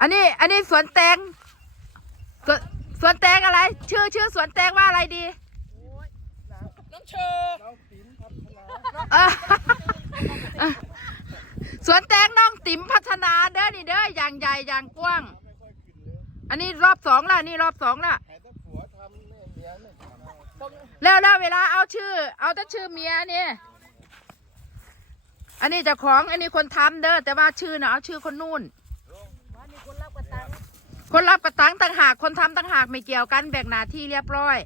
อันนี้ อันนี้สวนแตงสวนสวนแตงอะไร ชื่อชื่อสวนแตงว่าอะไรดี น้องเชอร์เออสวนแตงน้องติ๋มพัฒนาเด้อนี่เด้ออย่างใหญ่อย่างกว้างอันนี้รอบสองละนี่รอบสองละแล้วแล้วเวลาเอาชื่อ เอาแต่ชื่อเมียเนี่ยอันนี้เจ้าของอันนี้คนทำเด้อแต่ว่าชื่อน่ะเอาชื่อคนนู่นคนรับกระตั งต่างหากคนทำต่างหากไม่เกี่ยวกันแบ่งหน้าที่เรียบร้อย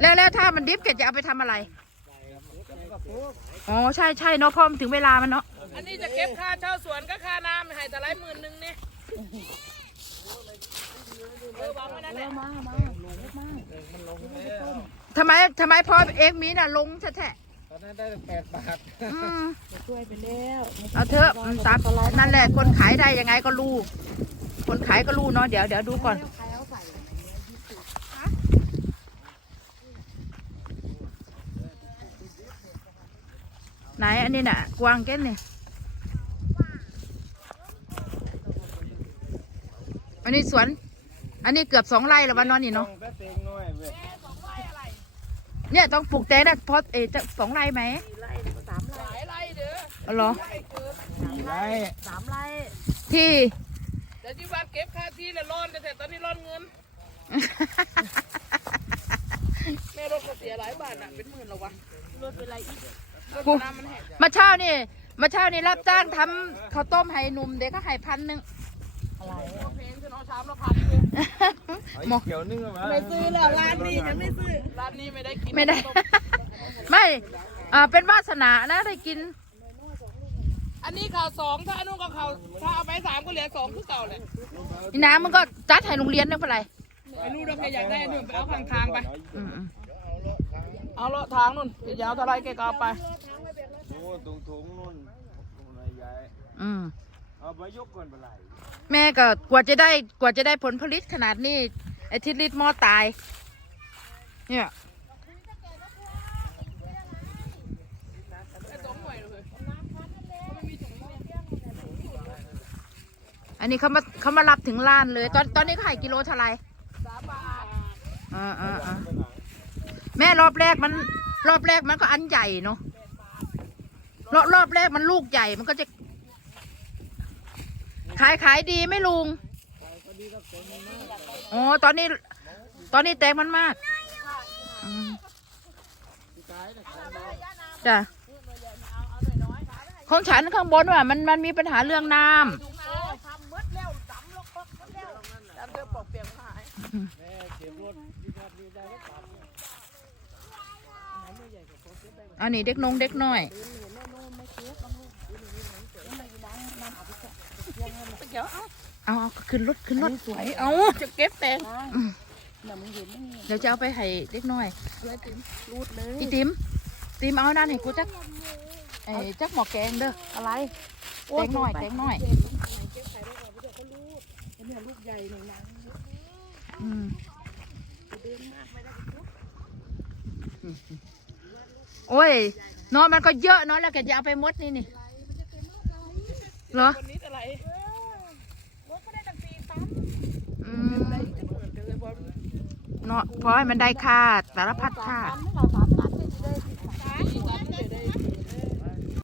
แล้วแล้วถ้ามันดิฟเกดจะเอาไปทำอะไร อ๋อใช่ใช่เนาะพอมนถึงเวลามันเนาะอันนี้จะเก็บค่าเช่าสวนก็ค่าน้ำให้แต่ไรหมื่นหนึ่งเนี่ยเออวางไว้นั่นแหละทำไมทำไมพอเองมีน่ะลงแท้ตอ นั่นได้แปดบาทอืมช่วยไปแล้วเอาเถอะอืมตามนั่นแหละ คนขายได้ยังไงก็รู้ คนขายก็รู้เนาะเดี๋ยวเดี๋ยวดูก่อนไหนอันนี้น่ะ กวางแก้นเนี่ยอันนี้สวน อันนี้เกือบสองไร่แล้ววันนอนนี่เนาะก็เต็งน้อยเว้ย เนี่ยต้องปลูกแตงนะเพราะเออจะสองไร่ไหมไร่สามหไร่ลายไรเด้อเอาเหรอสี่ไร่สามไร่ที่เดี๋ยวที่บ้านเก็บค่าที่แล้วร้อนแต่ตอนนี้ร้อนเงินแม่รถก็เสียหลายบาทอะเป็นหมื่นแล้ววะรถเป็นไรอีกรถกูน้ำมันแห้งมาเช่านี่มาเช่านี่รับจ้างทำข้าวต้มให้หนุ่มเด็กก็ให้พันหนึ่งอะไรก็เพลงจะน้องชามแล้วพันเลย หมอเกี่ยวนึ่งมาไม่ซื้อแล้วร้านนี้ยังไม่ซื้อ ร้านนี้ไม่ได้กินไม่ได้ ไม่อ่าเป็นวาสนานะได้กิน อันนี้ข่าวสองถ้าอันนู้นก็ข่าวถ้าเอาไปสามก็เหลือสองคือเก่าแหละนี่น้ำมันก็จัดให้โรงเรียนนึกเป็นไรไอ้นู้นเราแกอยากได้อันนู้นไปเอาข้างทางไป อืมอืมเอาละทางนู่นยาวเท่าไรแกก็เอาไปโอ้ตรงถุงนู่นตรงไหนใหญ่อืมเอาไปยกก่อนไปไหลแม่ก็กว่าจะได้กว่าจะได้ผลผลิตขนาดนี้ ไอ้ทิศลิตหม้อตาย เนี่ยไอต้มหอยเลยอันนี้เขามาเขามารับถึงร้านเลย ตอนตอนนี้ขายกิโลเท่าไหร่อ่าอ่าอ่าแม่รอบแรกมัน รอบแรกมันก็อันใหญ่เนาะรอบรอบแรกมันลูกใหญ่มันก็จะ ขายขายดีไม่ลุง โอ๋อตอนนี้ ตอนนี้แตงมันมากอืมจ้ะของฉันข้างบนว่ะมันมันมีปัญหาเรื่องน้ำทำมืดแล้วดำลกปอกมืดแล้วดำเดือปอกเปียกหายแม่เก็บรถที่ทำนี่ได้ก็ตัดอันนี้เด็กนงเด็กน้อยเดี๋ยวเอา เอาเอาขึ้นรถขึ้นรถสวย เอาจะเก็บแตงเดี๋ยวมึงเห็นไม่มีเดี๋ยวจะเอาไปให้เด็กน้อยรูดเลยอีติมติมเอานั่นให้กูจักไอ้จักหมอแกงเด้ออะไรแตงน้อยแตงน้อยเนี่ยลูกใหญ่หน่อยนะอืมโอ้ยเนาะมันก็เยอะเนาะแล้วแกจะเอาไปหมดนี่นี่เหรอ วันนี้อะไร อืม เนาะเพราะให้มันได้ค่าสารพัดค่าเราสาม